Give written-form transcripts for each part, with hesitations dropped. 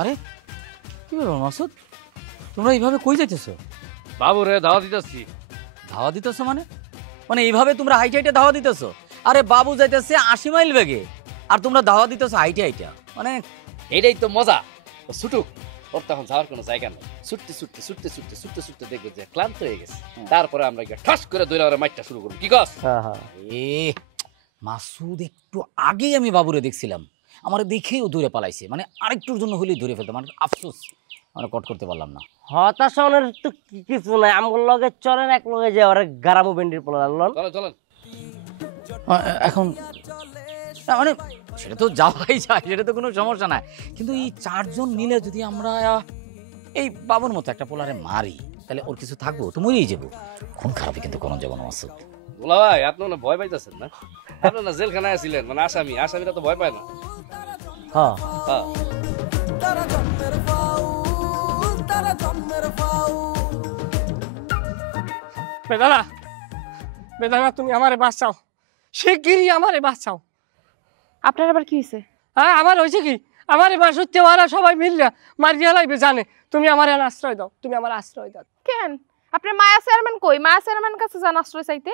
আরে কি ব্যাপার মাসুদ, তোমরা এইভাবে কই যাইতেছো? বাবুরে দাওয়া দিতেছি। ধাওয়া দিতেছো মানে? মানে এইভাবে তোমরা হাইটে হাইটে ধাওয়া দিতেছো? আরে বাবু যাইতেছে 80 মাইল বেগে, আর তোমরা ধাওয়া দিতেছো হাইটে হাইটে। মানে এইটাই তো মজা। ছুটুক, ওর তখন যাওয়ার কোনো জায়গা নেই। ছুটতে ছুটতে ছুটতে ছুটতে ছুটতে ছুটতে দেখবে যে ক্লান্ত হয়ে গেছে, তারপরে আমরা ঠাস করে দৌড়ে ওরা মাইটটা শুরু করবো। কি কস? এ মাসুদ, একটু আগেই আমি বাবুরে দেখছিলাম, আমার দেখেই ও দূরে পালাইছে। মানে আরেকটুর জন্য হলেই ধরে ফেলতাম, মানে আফসোস আমরা কট করতে পারলাম না। হতাশনের তো কিছু নাই, আমগুলো লগে চলেন, এক লগে যে ওরা গারামো বেন্ডির পোলা লাগলো। চলেন চলেন। এখন মানে সেটা তো যাওয়াই যায়, সেটা তো কোনো সমস্যা নাই, কিন্তু এই 4 জন মিলে যদি আমরা এই বাবুর মতো একটা পোলারে মারি, তাহলে ওর কিছু থাকবো তো মরেই যাবো। খুন খারাপই কিন্তু কোনো যাবো না মাসুদ। দুলা ভাই, আপনি না ভয় পাইতেছেন না? আপনি না জেলখানায় ছিলেন, মানে আসামিরা তো ভয় পায় না। হ্যাঁ হ্যাঁ, বেদানা, বেদানা, তুমি আমারে বাঁচাও, শিগগিরই আমারে বাঁচাও। আপনার আবার কি হয়েছে? হ্যাঁ, আমার হয়েছে কি? আমারে বাঁচতে ওরা সবাই মিললে মারিয়া লাইবে জানে। তুমি আমার আশ্রয় দাও, তুমি আমার আশ্রয় দাও। কেন? আপনার মায়া চেয়ারম্যান কই? মায়া চেয়ারম্যান কাছে যান আশ্রয় চাইতে।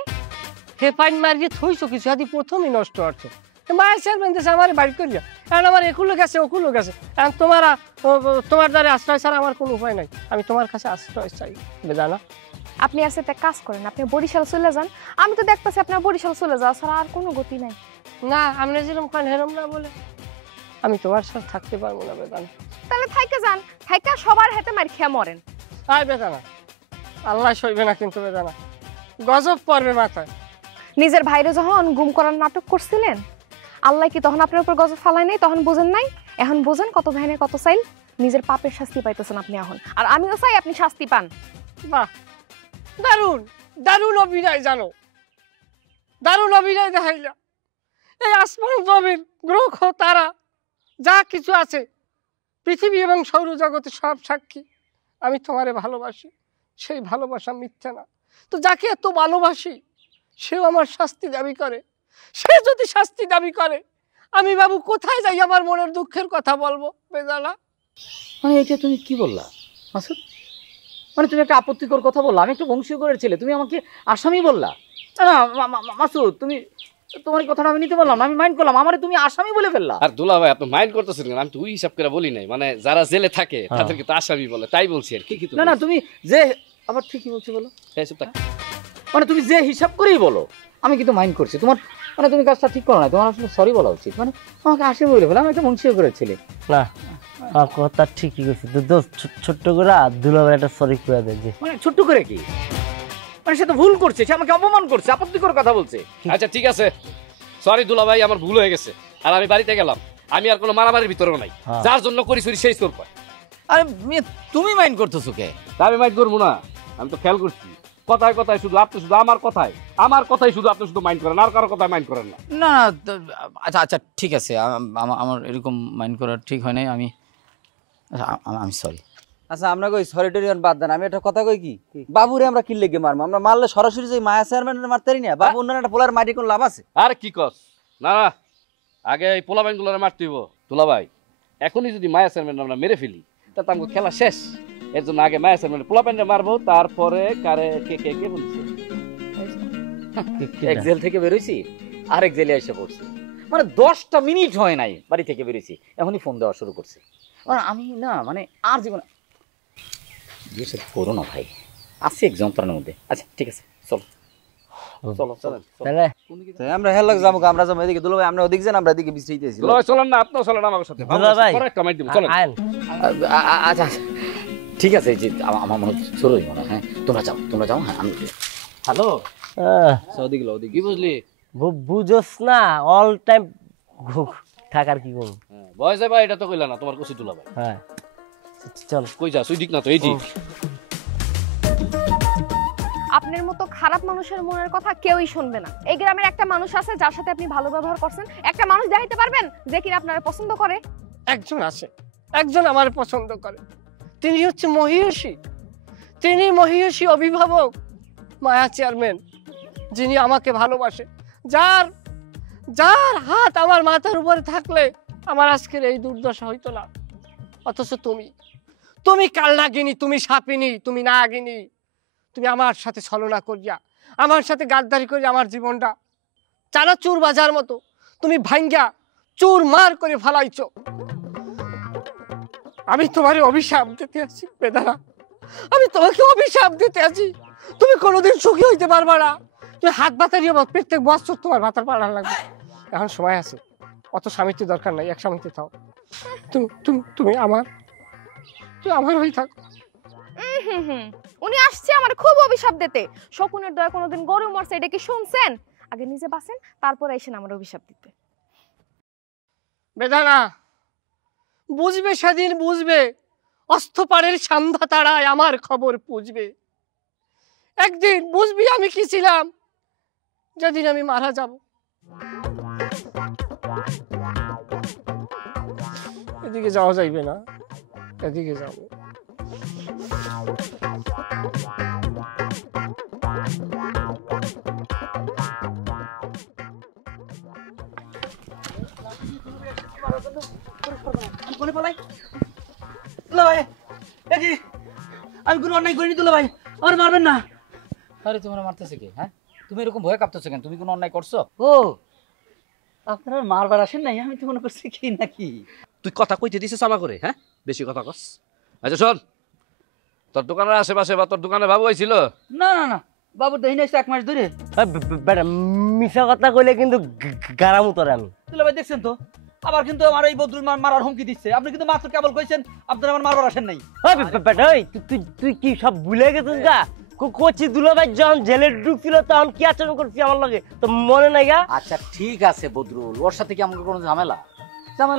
হে পাইন মারিয়ে থইছো কিছু, আদি প্রথমই নষ্ট হচ্ছে। মায়া চেয়ারম্যান দেশে আমার বাড়ি করিয়া, এখন আমার একুলো গেছে ওকুলো গেছে, এখন তোমার দ্বারা আশ্রয় ছাড়া আমার কোনো উপায় নাই। আমি তোমার কাছে আশ্রয় চাই বেদানা। আপনি আর সাথে কাজ করেন, আপনি বরিশাল চলে যান। আমি তো দেখতেছি আপনার বরিশাল চলে যাওয়া ছাড়া আর কোনো গতি নাই। না, আপনি যেরকম খান হেরম না বলে আমি তোমার সাথে থাকতে পারবো না বেদানা। তাহলে থাইকে যান, থাইকা সবার হাতে মার খেয়ে মরেন। আয় বেদানা, আল্লাহ সইবে না কিন্তু বেদানা, গজব পড়বে মাথায়। নিজের ভাইরে যখন গুম করার নাটক করছিলেন, আল্লাহ কি তখন আপনার উপর গজব ফালাই নাই? তখন বোঝেন নাই? এখন বোঝেন কত ভাইনে কত চাইল। নিজের পাপের শাস্তি পাইতেছেন আপনি এখন, আর আমিও চাই আপনি শাস্তি পান। বাহ, দারুণ দারুণ অভিনয়, জানো, দারুণ অভিনয় দেখাইলা। এই আসমান জমিন গ্রহ তারা যা কিছু আছে, পৃথিবী এবং সৌরজগতে সব সাক্ষী আমি তোমারে ভালোবাসি। সেই ভালোবাসা মিথ্যা না। তো যাকে এত ভালোবাসি সেও আমার শাস্তি দাবি করে। সে যদি শাস্তি দাবি করে, আমি বাবু কোথায় যাই আমার মনের দুঃখের কথা বলবো বেদানা? মানে এটা তুমি কি বললা মাসুদ? মানে তুমি একটা আপত্তিকর কথা বললা। আমি একটা বংশীয়করের ছেলে, তুমি আমাকে আসামি বললা? না মাসুদ, তুমি তোমার কথাটা আমি নিতে পারলাম না, আমি মাইন্ড করলাম, আমারে তুমি আসামি বলে ফেললা। আর দুলা ভাই, আপনি মাইন্ড করতেছেন কেন? আমি তো ওই হিসাব করে বলি নাই, মানে যারা জেলে থাকে তাদেরকে তো আসামি বলে, তাই বলছি আর কি। না না, তুমি যে আবার ঠিকই বলছো বলো। হ্যাঁ, মানে তুমি যে হিসাব করেই বলো, আমি কিন্তু মাইন্ড করছি তোমার। মানে তুমি কাজটা ঠিক করো না, তোমার আসলে সরি বলা উচিত। মানে আমাকে আসামি বলে ফেলো, আমি একটা বংশীয়করের ছেলে। না, কথা ঠিকই কইছি। ছোট্ট করে দুলাভাই একটা সরি করে দেয়। মানে ছোট্ট করে কি? মানে সে তো ভুল করছে, সে আমাকে অপমান করছে, আপত্তিকর কথা বলছে। আচ্ছা ঠিক আছে, সরি দুলা ভাই, আমার ভুল হয়ে গেছে। আর আমি বাড়িতে গেলাম, আমি আর কোনো মারামারির ভিতরেও নাই। যার জন্য করি চুরি সেই তোর পায়। আরে তুমি মাইন্ড করতেছো কে? আমি মাইন্ড করবো না, আমি তো খেয়াল করছি কথায় কথায় শুধু আপনি শুধু আমার কথাই শুধু আপনি শুধু মাইন্ড করেন, আর কারো কথায় মাইন্ড করেন না। না আচ্ছা আচ্ছা ঠিক আছে, আমার এরকম মাইন্ড করা ঠিক হয় নাই। আমি সরি। আচ্ছা, আমরা কই সরি টরি বাদ দেন। আমি একটা কথা কই কি, বাবুরে আমরা কি লেগে মারবো? আমরা মারলে সরাসরি যে মায়া চেয়ারম্যানের মারতে পারি না। বাবু অন্য একটা পোলার মারি কোন লাভ আছে? আর কি কস? না না, আগে এই পোলা বাইনগুলো মারতে হইব। দুলা ভাই, এখনই যদি মায়া চেয়ারম্যান আমরা মেরে ফেলি, তা তো আমাকে খেলা শেষ। এর জন্য আগে মায়া চেয়ারম্যান পোলা বাইনটা মারবো, তারপরে কারে কে বলছে। এক জেল থেকে বেরোইছি, আরেক জেলে এসে পড়ছি। মানে 10টা মিনিট হয় নাই বাড়ি থেকে বেরোইছি, এখনই ফোন দেওয়া শুরু করছি। মানে আমি না, মানে আর জীবনে বিয়ে করো না ভাই, আসছি এক যন্ত্রণার মধ্যে। আচ্ছা ঠিক আছে, চলো চলো চলেন। আমরা হেল যাবো, আমরা যাবো এদিকে। দুলা ভাই আমরা ওদিকে যান, আমরা এদিকে বিশ্রাইতেছি। দুলা ভাই চলেন না, আপনিও চলেন আমার সাথে। দুলা ভাই কামাই দিব, চলেন। আচ্ছা ঠিক আছে, আমার মনে হচ্ছে চলোই মনে। হ্যাঁ তোমরা যাও। হ্যাঁ আমি হ্যালো ওদিকে ওদিকে কি বুঝলি? বুঝোস না, অল টাইম থাকার কি করবো? ভয় যাবা, এটা তো কইলা না তোমার কুচি দুলা ভাই। হ্যাঁ চল। কই যাস? ওই দিক না তো, এই দিক। আপনার মতো খারাপ মানুষের মনের কথা কেউই শুনবে না। এই গ্রামের একটা মানুষ আছে যার সাথে আপনি ভালো ব্যবহার করছেন। একটা মানুষ দেখাইতে পারবেন যে কিনা আপনারা পছন্দ করে? একজন আছে, একজন আমার পছন্দ করে। তিনি হচ্ছে মহিষী। তিনি মহিষী অভিভাবক মায়া চেয়ারম্যান, যিনি আমাকে ভালোবাসে, যার হাত আমার মাথার উপরে থাকলে আমার আজকের এই দুর্দশা হইতো না। অথচ তুমি কাল নাগিনী, তুমি সাপিনী, তুমি নাগিনী, তুমি আমার সাথে ছলনা করিয়া, আমার সাথে গাদ্দারি করিয়া আমার জীবনটা চানাচুর বাজার মতো তুমি ভাঙ্গা চুর মার করে ফেলাইছো। আমি তোমার অভিশাপ দিতে আছি বেদানা, আমি তোমাকে অভিশাপ দিতে আছি। তুমি কোনোদিন সুখী হইতে পারবা না। তুমি হাত বাতারি প্রত্যেক বছর তোমার ভাতার পাড়ার লাগবে। এখন সময় আছে, অত স্বামীতে দরকার নাই, এক স্বামীতে থাও। তুমি আমার হয়ে থাকো। উনি আসছে আমার খুব অভিশাপ দিতে। শকুনের দয়া কোনোদিন গরু মরছে এটা কি শুনছেন? আগে নিজে বাঁচেন, তারপর এসেন আমার অভিশাপ দিতে। বেদানা বুঝবে, সেদিন বুঝবে, অস্তপাড়ের সন্ধ্যা তারায় আমার খবর বুঝবে। একদিন বুঝবি আমি কি ছিলাম, যেদিন আমি মারা যাব। এদিকে যাওয়া যাইবে না, এদিকে যাবো। আমি কোনো অন্যায় করিনি দুলা ভাই, আমার মারবেন না। আরে তোমরা মারতেছে কি? হ্যাঁ, তুমি এরকম ভয় কাঁপতেছো কেন? তুমি কোনো অন্যায় করছো? ও আপনারা মারবার আসেন নাই, আমি তো মনে করছি কি নাকি। তুই কথা কইতে দিছিস আমা করে? হ্যাঁ, বেশি কথা কস। আচ্ছা শোন, তোর দোকানের আশেপাশে বা তোর দোকানে বাবু হয়েছিল? না না না, বাবু দেহি নাই 1 মাস ধরে। বেটা মিশা কথা কইলে কিন্তু গারাম উতরে আমি। দুলা ভাই দেখছেন তো, আবার কিন্তু আমার এই বদরুল মারার হুমকি দিচ্ছে। আপনি কিন্তু মাত্র কেবল কইছেন আপনারা আমার মারবার আসেন নাই। বেটা তুই কি সব ভুলে গেছিস গা? কোচি দুলাভাই যখন জেলে ঢুকছিল তখন কি আচরণ করছি আমার লগে, তো মনে নাই গা? আচ্ছা ঠিক আছে বদরুল, ওর সাথে কি আমাকে কোনো ঝামেলা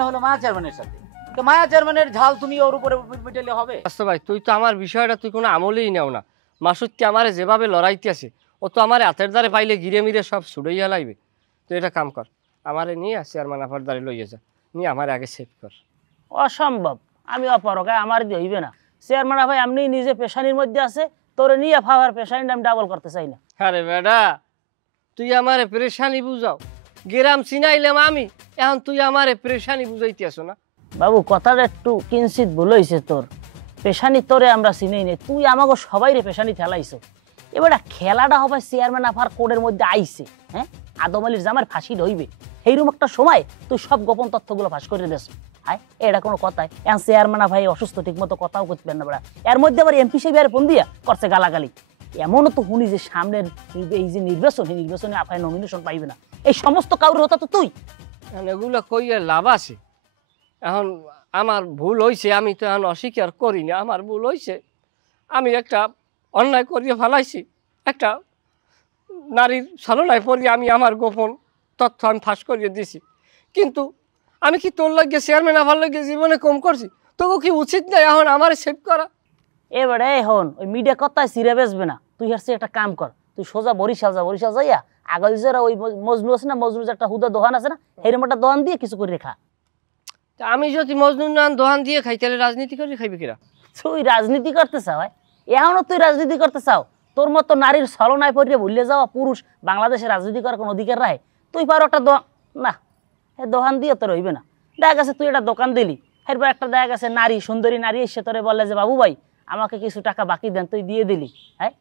হলো মায়া চেয়ারম্যানের সাথে? তো মায়া চেয়ারম্যানের ঝাল তুমি ওর উপরে মিটালে হবে? আচ্ছা ভাই, তুই তো আমার বিষয়টা তুই কোনো আমলেই নেও না। মাসুদকে আমারে যেভাবে লড়াইতে আছে, ও তো আমার হাতের দ্বারে পাইলে গিরে মিরে সব ছুড়াইয়া লাইবে। তুই এটা কাম কর, আমারে নিয়ে চেয়ারম্যান আফার দ্বারে লইয়া যা, নিয়ে আমার আগে সেভ কর। অসম্ভব, আমি অপারক, আমার দিয়ে হইবে না। চেয়ারম্যান ভাই আপনি নিজে পেশানির মধ্যে আছে, তোরে নিয়ে ফাওয়ার পেশানিটা আমি ডাবল করতে চাই না। আরে বেটা, তুই আমারে পেরেশানি বুঝাও। গেরাম চিনাইলাম আমি, এখন তুই আমারে পেরেশানি বুঝাইতে আসো না। বাবু কথাটা একটু কিঞ্চিত ভুল হইছে তোর। পেশানি তোরে আমরা চিনেই নেই, তুই আমাকে সবাই রে পেশানি ঠেলাইছো। এবার খেলাটা হবে চেয়ারম্যান আফার কোডের মধ্যে আইছে। হ্যাঁ, আদম আলীর জামার ফাঁসি হইবে, এইরকম একটা সময় তুই সব গোপন তথ্যগুলো ফাঁস করে দেস। হ্যাঁ, এটা কোনো কথাই? এখন চেয়ারম্যান ভাই অসুস্থ, ঠিক মতো কথাও করতে পারেন না বেড়া। এর মধ্যে আবার এমপি সাহেব ফোন দিয়া করছে গালাগালি। এমনও তো শুনি যে সামনের এই যে নির্বাচন, এই নির্বাচনে আফায় নমিনেশন পাইবে না। এই সমস্ত কাউর হতা তো তুই। এগুলো কইয়া লাভ আছে? এখন আমার ভুল হয়েছে, আমি তো এখন অস্বীকার করি না। আমার ভুল হয়েছে, আমি একটা অন্যায় করিয়ে ফেলাইছি। একটা নারীর ছলনায় পড়ে আমি আমার গোপন তথ্য আমি ফাঁস করিয়ে দিছি। কিন্তু আমি কি তোর লাগে চেয়ারম্যান আবার লাগে জীবনে কম করছি? তোকে কি উচিত না এখন আমার সেভ করা? এবারে এখন ওই মিডিয়া কথায় সিরে বেসবে না। তুই হচ্ছে একটা কাম কর, তুই সোজা বরিশাল যা, বরিশাল যাইয়া আগাল যারা ওই মজনু আছে না, মজনুর একটা হুদা দোকান আছে না, এরকম একটা দোকান দিয়ে কিছু করে খা। আমি যদি মজনুর নান দোকান দিয়ে খাই, তাহলে রাজনীতি করে খাইবে কিরা? তুই রাজনীতি করতে চাও? এখনো তুই রাজনীতি করতে চাও? তোর মতো নারীর ছলনায় পড়িয়ে ভুলে যাওয়া পুরুষ বাংলাদেশে রাজনীতি করার কোনো অধিকার রাখে? তুই পারো একটা না, এই দোকান দিয়ে তোর হইবে না। দেখা গেছে তুই একটা দোকান দিলি, এরপর একটা দেখা গেছে নারী, সুন্দরী নারী এসে তোরে বলে যে বাবু ভাই আমাকে কিছু টাকা বাকি দেন, তুই দিয়ে দিলি। হ্যাঁ,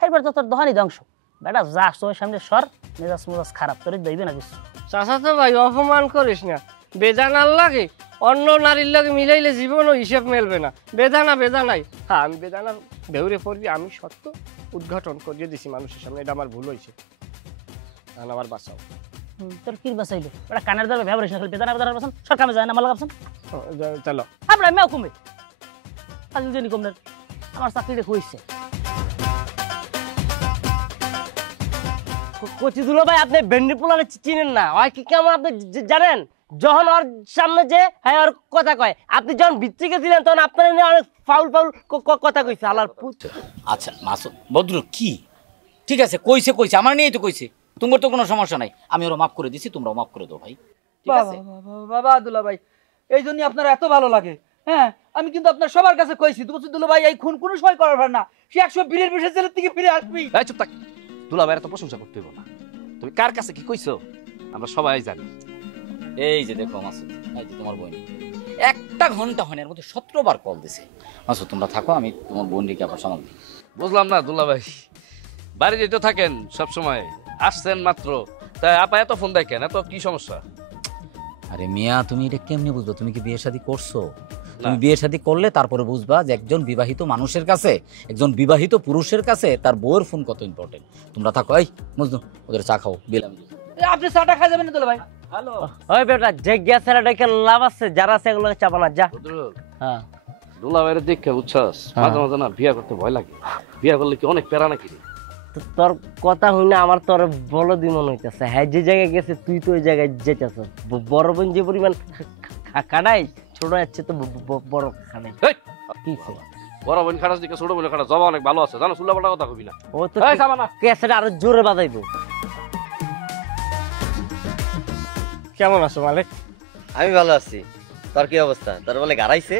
এরপর তো তোর দোকানই ধ্বংস। বেটা যা, তোর সামনে সর, মেজাজ মেজাজ খারাপ, তোর দইবে না কিছু। চাচা তো ভাই অপমান করিস না। বেদানার লাগে অন্য নারীর লাগে মিলাইলে জীবনও হিসেব মেলবে না। বেদানাই। হ্যাঁ, আমি বেদানার দেউরে পড়ি, আমি সত্য উদ্ঘাটন করিয়ে দিছি মানুষের সামনে। এটা আমার ভুল হয়েছে, আমার বাঁচাও। তোর কি বাঁচাইবে? বেটা কানের দ্বারা ব্যবহার না, বেদানা বেদানা বাঁচান, সর কামে যায় না, মালা গাবছেন চলো আমরা মেও কমবে আজল জানি কমনের আমার চাকরিটা হইছে। কচি দুলো ভাই, আপনি ভেন্ডি পোলারে চিনেন না? হয় কি কেমন আপনি জানেন? যখন ওর সামনে যে হ্যাঁ ওর কথা কয়, আপনি যখন ভিত্তিকে দিলেন তখন আপনার অনেক ফাউল কথা কইছে আলার পুত। আচ্ছা মাসুদ, বদরুল কি ঠিক আছে কইছে, আমার নিয়েই তো কইছে। তোমার তো কোনো সমস্যা নাই, আমি ওরা মাফ করে দিছি, তোমরাও মাফ করে দাও ভাই, ঠিক আছে? বাবা দুলা ভাই, এই জন্য আপনার এত ভালো লাগে। হ্যাঁ, আমি কিন্তু আপনার সবার কাছে কইছি দুলা ভাই এই খুন কোনো সময় করার ভার না, সে 120 বছর জেলের থেকে ফিরে আসবি। এই চুপ থাক, দুলাভাইয়ের এত প্রশংসা করতে হইব না। তুমি কার কাছে কি কইছো আমরা সবাই জানি। এই যে দেখো মাসুদ, এই যে তোমার বোন একটা ঘন্টা হয় না, এর মধ্যে 17 বার কল দিছে। মাসুদ তোমরা থাকো, আমি তোমার বোনকে আবার সামাল দিই। বুঝলাম না দুলা ভাই, বাড়ি যেতে থাকেন সব সময়, আসছেন মাত্র, তাই আপা এত ফোন দেয় কেন? এত কি সমস্যা? আরে মিয়া, তুমি এটা কেমনে বুঝবা? তুমি কি বিয়ে শাদী করছো? না। তুমি বিয়ে শাদী করলে তারপরে বুঝবা যে একজন বিবাহিত মানুষের কাছে, একজন বিবাহিত পুরুষের কাছে তার বউয়ের ফোন কত ইম্পর্টেন্ট। তোমরা থাকো, এই মজনু ওদের চা খাও, বিল আমি দিচ্ছি। আপনি চাটা খাই যাবেন না দুলা ভাই? হ্যালো ওই বেটা, যে গ্যাস ডেকে লাভ আছে, যারা আছে এগুলো চাপানা যা। বদরুল, হ্যাঁ দুলা ভাইয়ের দেখে বুঝছস, মাঝে মাঝে না বিয়া করতে ভয় লাগে। বিয়া করলে কি অনেক প্যারা নাকি রে? তো তোর কথা হই না, আমার তোর বলো দি মনে হইতেছে। হ্যাঁ, যে জায়গায় গেছে তুই তো ওই জায়গায় যেতেছ। বড় বোন যে পরিমাণ কাটাই, ছোট যাচ্ছে তো বড় খানাই। এই, কি বড় বোন খাটাস দিকে ছোট বোন খাটাস জবা অনেক ভালো আছে, জানো? সুল্লা পাল্টা কথা কবি না। ও তো এই সাবানা, ক্যাসেট আরো জোরে বাজাইবো। কেমন আছো মালিক? আমি ভালো আছি। তোর কি অবস্থা? তোর বলে গাড়াইছে?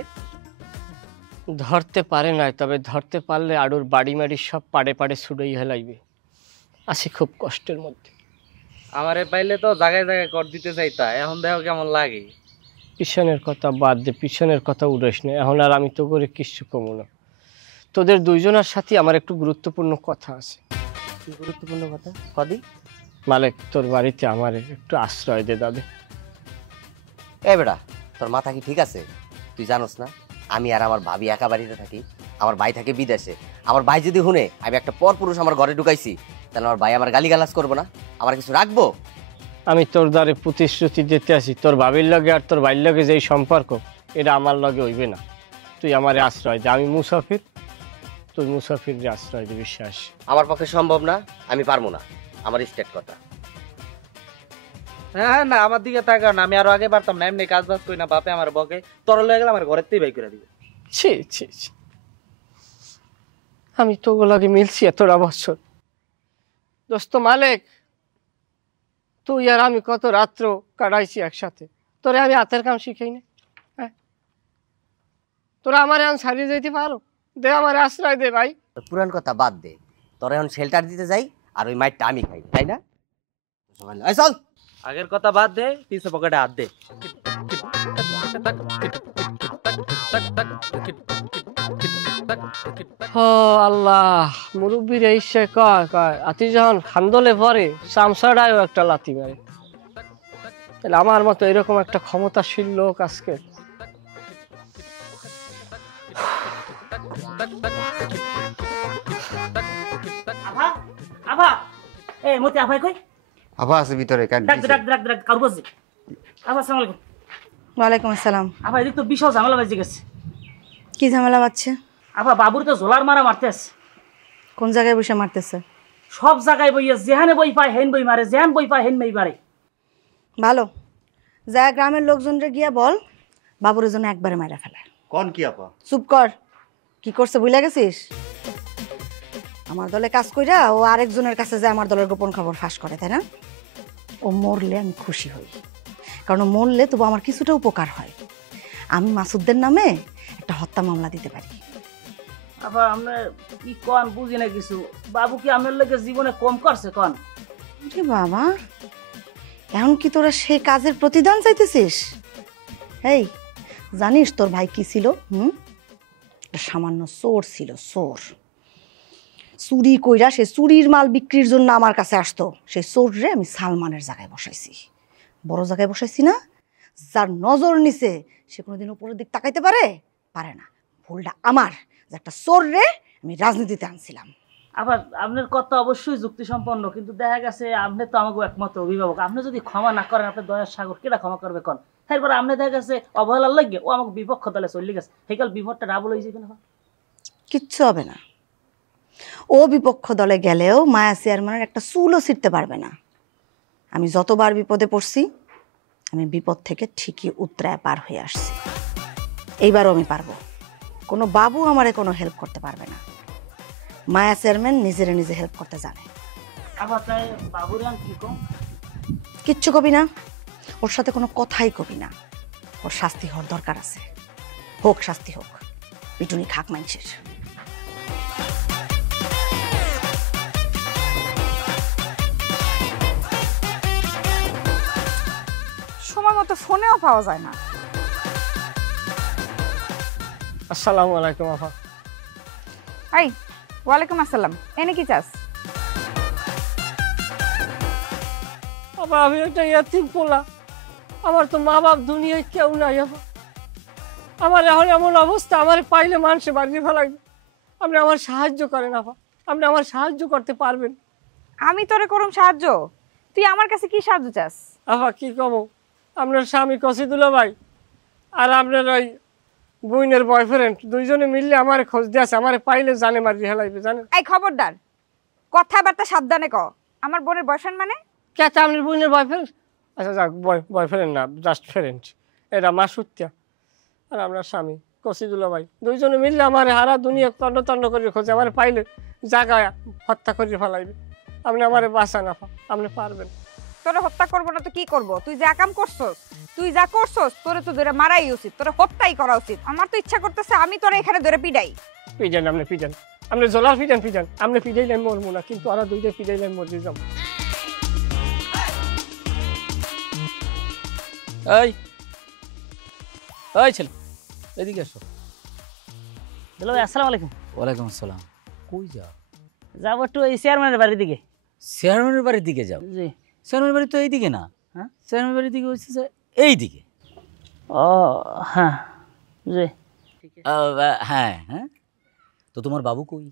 ধরতে পারে নাই, তবে ধরতে পারলে আড়ুর বাড়ি মাড়ি সব পাড়ে পাড়ে ছুড়েই হেলাইবে। আছি খুব কষ্টের মধ্যে। আমারে পাইলে তো জায়গায় জায়গায় কর দিতে চাইতা, এখন দেখো কেমন লাগে। পিছনের কথা বাদ দে, পিছনের কথা উড়াইস না। এখন আর আমি তো করে কিচ্ছু কমো না। তোদের দুইজনের সাথে আমার একটু গুরুত্বপূর্ণ কথা আছে। কি গুরুত্বপূর্ণ কথা কদি? মালিক, তোর বাড়িতে আমার একটু আশ্রয় দে দাদে। এ বেটা, তোর মাথা কি ঠিক আছে? তুই জানোস না আমি আর আমার ভাবি একা বাড়িতে থাকি, আমার ভাই থাকে বিদেশে। আমার ভাই যদি শুনে আমি একটা পরপুরুষ আমার ঘরে ঢুকাইছি, তাহলে আমার ভাই আমার গালিগালাজ করবো না? আমার কিছু রাখবো? আমি তোর দ্বারে প্রতিশ্রুতি দিতে আসি, তোর ভাবির লগে আর তোর ভাইয়ের লগে যেই সম্পর্ক, এটা আমার লগে হইবে না। তুই আমারে আশ্রয় দে। আমি মুসাফির, তুই মুসাফিররে আশ্রয় দে। বিশ্বাস আমার পক্ষে সম্ভব না, আমি পারবো না। আমার স্টেট কথা। হ্যাঁ না, আমার দিকে তাকাও না, আমি আরো আগে পারতাম না। এমনি কাজ বাজ করি না, বাপে আমার বকে, তোর লয়ে গেলে আমার ঘরের থেকে বাই করে দিবে। ছি ছি ছি, আমি তো ওগুলাকে মিলছি এতটা বছর। দোস্ত মালিক, তুই আর আমি কত রাত্র কাটাইছি একসাথে। তোরে আমি হাতের কাম শিখাই না? হ্যাঁ, তোরা আমার এখন ছাড়িয়ে যেতে পারো? দে আমার আশ্রয় দে ভাই। পুরান কথা বাদ দে, তোর এখন শেল্টার দিতে যাই আর ওই মাইটটা আমি খাই, তাই না? এই চল। আগের কথা বাদ দে, পিছে পকেটে হাত দে। ও আল্লাহ, মুরব্বীর ইচ্ছে কয় কয় আতি যখন খান্দলে পরে চামচাড়ায়ও একটা লাথি মারে। তাহলে আমার মতো এরকম একটা ক্ষমতাশীল লোক আজকে। আভা, আভা, এই মতি আভাই কই? আভা আছে ভিতরে, ডাক ডাক ডাক ডাক কারু বসে। আভা, আসসালামু আলাইকুম। ওয়ালাইকুম আসসালাম। আভা, এদিক তো বিশাল ঝামেলা বাজে গেছে। কি ঝামেলা বাচ্ছে? আভা, বাবুর তো জোলার মারা মারতে আছে। কোন জায়গায় বসে মারতেছে? সব জায়গায় বইয়া, যেহানে বই পায় হেন বই মারে, যেহান বই পায় হেন বই মারে। ভালো, যা গ্রামের লোকজনরে গিয়া বল বাবুরের জন্য একবারে মাইরা ফেলে। কোন কি আপা? চুপ কর। কি করছে বুঝলা গেছিস? আমার দলে কাজ কইরা ও আরেকজনের কাছে যায় আমার দলের গোপন খবর ফাঁস করে, তাই না? ও মরলে আমি খুশি হই, কারণ ও মরলে তবু আমার কিছুটা উপকার হয়। আমি মাসুদদের নামে একটা হত্যা মামলা দিতে পারি। আভা, আমরা কি কন বুঝি না কিছু। বাবু কি আপনার লোকের জীবনে কম করছে কন? আরে বাবা, এখন কি তোরা সেই কাজের প্রতিদান চাইতেছিস? এই, জানিস তোর ভাই কি ছিল? সামান্য চোর ছিল, চোর। চুরি কইরা সে চুরির মাল বিক্রির জন্য আমার কাছে আসতো। সেই চোররে আমি সালমানের জায়গায় বসাইছি, বড় জায়গায় বসাইছি না? যার নজর নিছে সে কোনোদিন উপরের দিক তাকাইতে পারে? পারে না। ভুলটা আমার যে একটা চোররে আমি রাজনীতিতে আনছিলাম। আবার আপনার কথা অবশ্যই যুক্তি সম্পন্ন, কিন্তু দেখা গেছে আপনি তো আমাকে একমাত্র অভিভাবক। আপনি যদি ক্ষমা না করেন, আপনার দয়ার সাগর কেটা ক্ষমা করবে কন? তারপরে আপনি দেখা গেছে অবহেলার লাগে ও আমাকে বিপক্ষ দলে চলে গেছে। সেইকাল বিপদটা ডাবল হয়েছে কিনা? কিচ্ছু হবে না। ও বিপক্ষ দলে গেলেও মায়া চেয়ারম্যানের একটা চুলও ছিঁড়তে পারবে না। আমি যতবার বিপদে পড়ছি, আমি বিপদ থেকে ঠিকই উতরায় পার হয়ে আসছি। এইবারও আমি পারবো। কোনো বাবু আমারে কোনো হেল্প করতে পারবে না। মায়া চেয়ারম্যান নিজেরে নিজে হেল্প করতে জানে। আবার তাই বাবুর কি কম? কিচ্ছু কবি না, ওর সাথে কোনো কথাই কবি না। ওর শাস্তি হওয়ার দরকার আছে, হোক শাস্তি হোক, পিটুনি খাক মানুষের। সময় মতো ফোনেও পাওয়া যায় না। আসসালামু আলাইকুম আপা। এই ওয়ালাইকুম আসসালাম, এনে কি চাস? আপা আমি একটা ইয়াতিম পোলা, আমার তো মা বাপ দুনিয়ায় কেউ নাই আপা। আমার এখন এমন অবস্থা, আমার পাইলে মানুষে বাড়িয়ে ফেলাইবে। আপনি আমার সাহায্য করেন আপা, আপনি আমার সাহায্য করতে পারবেন? আমি তোরে করুম সাহায্য, তুই আমার কাছে কি সাহায্য চাস? আপা কি কব, আপনার স্বামী কসিদুল্লাহ ভাই আর আপনার ওই বইনের বয়ফ্রেন্ড দুইজনে মিললে আমার খোঁজ দিয়েছে, আমার পাইলে জানে মারিয়ে ফেলাইবে জানেন। এই খবরদার, কথাবার্তা সাবধানে ক। আমার বোনের বয়ফ্রেন্ড মানে? কে আপনার বইনের বয়ফ্রেন্ড? আচ্ছা যাক, বয়ফ্রেন্ড না, জাস্ট ফ্রেন্ড। এটা মাসুত্তিয়া আর আপনার স্বামী কসিদুল্লাহ ভাই দুইজনে মিললে আমার হারা দুনিয়া তন্ন তন্ন করে খোঁজে, আমার পাইলে জায়গায় হত্যা করে ফেলাইবে। আপনি আমার বাঁচান আপা, আপনি পারবেন। তোরে হত্যা করবো না তো কি করব? তুই যা কাম করছস, তুই যা করছস, তোরে তো ধরে মারাই উচিত, তোরে হত্যাই করা উচিত। আমার তো ইচ্ছা করতেছে আমি তোরে এখানে ধরে পিডাই। পিজান আপনি পিজান, আপনি জলার পিজান পিজান, আপনি পিজাইলে মরবো না, কিন্তু ওরা দুইটা পিজাইলে মরে যাবো। এই এই ছেলে এদিকে আসো। দুলা ভাই আসসালামু আলাইকুম। ওয়ালাইকুম আসসালাম। কই যাও? যাবো একটু এই চেয়ারম্যানের বাড়ির দিকে। চেয়ারম্যানের বাড়ির দিকে যাও? জি। চেয়ারম্যানের বাড়ি তো এইদিকে না। হ্যাঁ, চেয়ারম্যানের বাড়ির দিকে হচ্ছে যে এইদিকে। ও হ্যাঁ জি। হ্যাঁ হ্যাঁ, তো তোমার বাবু কই?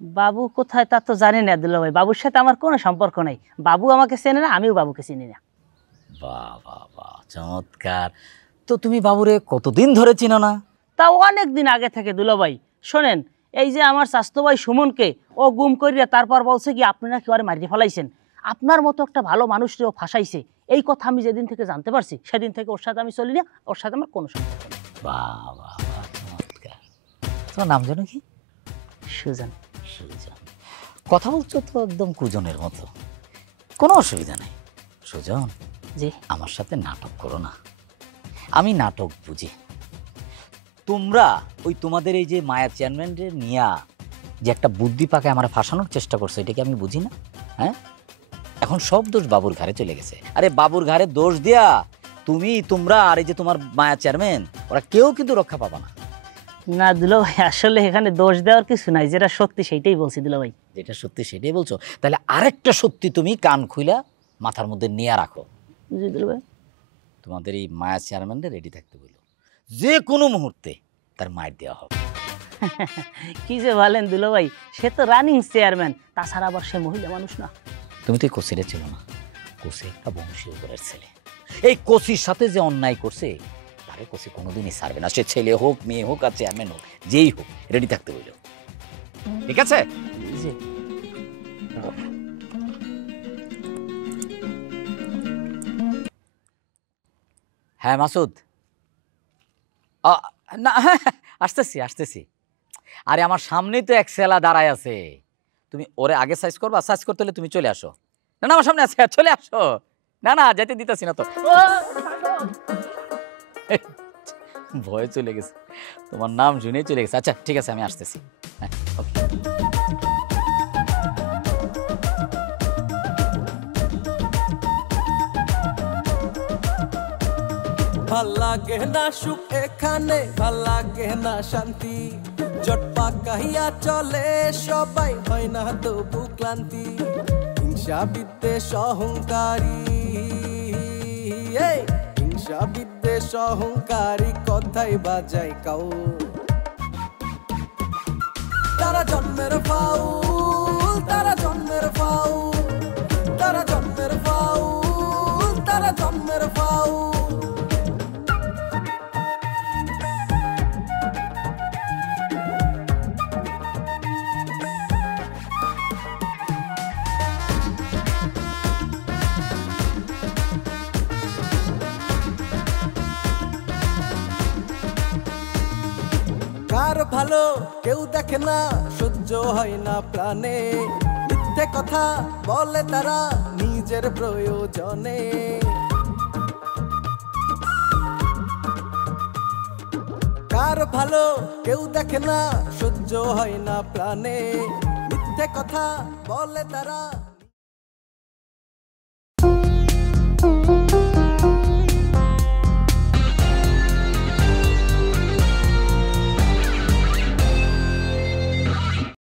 বাবু কোথায় তা তো জানি না দুলা ভাই, বাবুর সাথে আমার কোনো সম্পর্ক নাই। বাবু আমাকে চেনে না, আমিও বাবুকে চিনি না। বাহ বাহ বাহ, চমৎকার। তো তুমি বাবুরে কতদিন ধরে চিনো না? তাও অনেক দিন আগে থেকে দুলা ভাই। শোনেন, এই যে আমার স্বাস্থ্য ভাই সুমনকে ও গুম করিয়া তারপর বলছে কি আপনি নাকি ওরে মারিয়ে ফেলাইছেন, আপনার মতো একটা ভালো মানুষকে ও ফাঁসাইছে, এই কথা আমি যেদিন থেকে জানতে পারছি সেদিন থেকে ওর সাথে আমি চলি না, ওর সাথে আমার কোনো সম্পর্ক নেই। বাহ বাহ বাহ, চমৎকার। তোমার নাম জানো কি? সুজন। সুজন। কথা বলছো তো একদম কুজনের মতো, কোনো অসুবিধা নেই। সুজন জি। আমার সাথে নাটক করো না, আমি নাটক বুঝি। তোমরা ওই তোমাদের এই যে মায়া চেয়ারম্যানের নিয়া যে একটা বুদ্ধি পাকে আমার ফাঁসানোর চেষ্টা করছো, এটা কি আমি বুঝি না? হ্যাঁ, এখন সব দোষ বাবুর ঘাড়ে চলে গেছে। আরে বাবুর ঘাড়ে দোষ দিয়া তোমরা আর এই যে তোমার মায়া চেয়ারম্যান, ওরা কেউ কিন্তু রক্ষা পাবা না। না দুলা ভাই, আসলে এখানে দোষ দেওয়ার কিছু নাই, যেটা সত্যি সেইটাই বলছি দুলা ভাই। যেটা সত্যি সেটাই বলছো? তাহলে আরেকটা সত্যি তুমি কান খুইলা মাথার মধ্যে নিয়ে রাখো। জি দুলা ভাই। তোমাদের এই মায়া চেয়ারম্যানকে রেডি থাকতে বলো, যে কোনো মুহূর্তে তার মায়ের দেওয়া হবে। কি যে বলেন দুলা ভাই, সে তো রানিং চেয়ারম্যান, তাছাড়া আবার সে মহিলা মানুষ না। তুমি তো কোচিরে ছিল না, কোচি একটা বংশীয় ঘরের ছেলে। এই কোচির সাথে যে অন্যায় করছে তারে কোচি কোনোদিনই ছাড়বে না, সে ছেলে হোক মেয়ে হোক আর চেয়ারম্যান হোক, যেই হোক রেডি থাকতে বলল। ঠিক আছে? জি। হ্যাঁ মাসুদ, না আসতেছি। আরে আমার সামনেই তো এক সেলা দাঁড়ায় আছে, তুমি ওরে আগে সাইজ করবা, সাইজ করতে হলে তুমি চলে আসো। না আমার সামনে আছে, চলে আসো। না যেতে দিতেছি না তো। ভয় চলে গেছে, তোমার নাম শুনেই চলে গেছে। আচ্ছা ঠিক আছে, আমি আসতেছি। হ্যাঁ ওকে। ভাল লাগে না সুখ এখানে, ভাল লাগে না শান্তি, জটপা কাহিয়া চলে সবাই, হয় না তবু ক্লান্তি। হিংসা বিদ্বেষ অহংকারী, হিংসা বিদ্বেষ অহংকারী কথাই বাজায় কাউ। তারা জন্মের ফাউল, তারা জন্মের ফাউল, তারা জন্মের ফাউল, তারা জন্মের ফাউল। কার ভালো কেউ দেখে না, সহ্য হয় না প্রাণে, মিথ্যে কথা বলে তারা নিজের প্রয়োজনে। কার ভালো কেউ দেখে না, সহ্য হয় না প্রাণে, মিথ্যে কথা বলে তারা